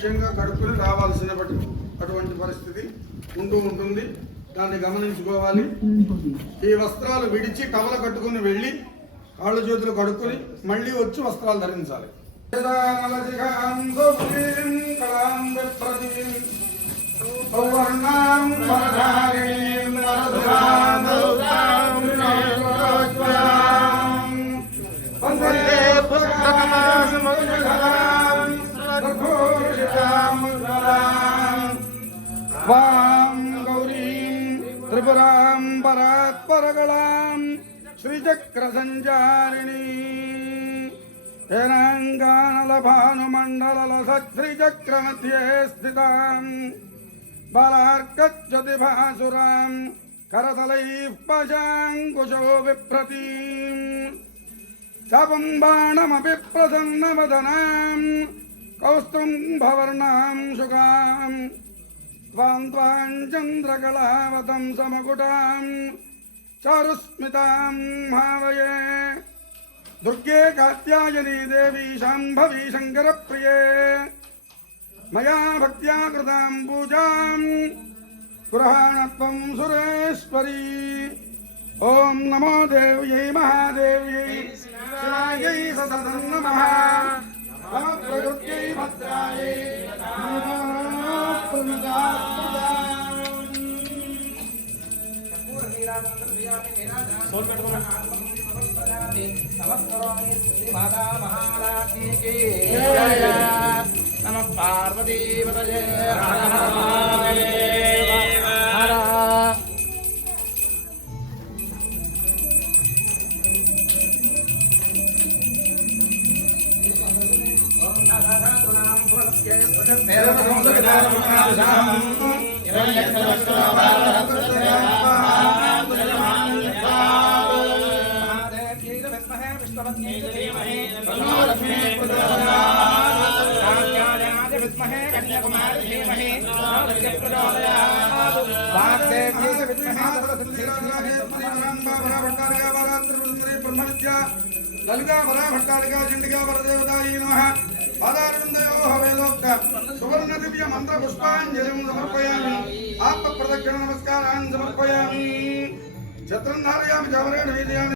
ముఖ్యంగా కడుక్కుని రావాల్సిన అటువంటి పరిస్థితి ఉంటుంది. దాన్ని గమనించుకోవాలి. ఈ వస్త్రాలు విడిచి టవల కట్టుకుని వెళ్ళి కాళ్ళు చేతులు కడుక్కుని మళ్ళీ వచ్చి వస్త్రాలు ధరించాలి. त्रिपुरां परात्परगलां श्रीचक्रसञ्चारिणी हेनाङ्गानलभानुमण्डललसत्श्रीचक्रमध्ये स्थितां बलार्कज्योतिभासुरां करतलैः पशाङ्कुशो बिभ्रतीं चापं बाणमपि प्रसन्नवदनां कौस्तुम्भवर्णां शुकां त्वां चन्द्रकलावतं समकुटां चारुस्मितां भावये दुर्गे कात्यायनी देवी शाम्भवी शङ्करप्रिये मया भक्त्या कृतां पूजां गृहाणत्वं सुरेश्वरी। ॐ नमो देव्यै महादेव्यै शिवायै सततं नमः। नमः प्रकृत्यै भद्रायै नमः पार्वतीपतये ललिता वरा भट्टारिका चंडिका वरदेवतायै नमः। पादारविन्दयोः वेदोक्त सुवर्ण दिव्य मंत्र पुष्पाञ्जलिं समर्पयामि। आप प्रदक्षिण नमस्कारान् समर्पयामि। छत्रं धारयामि चामरेण वीर्याणि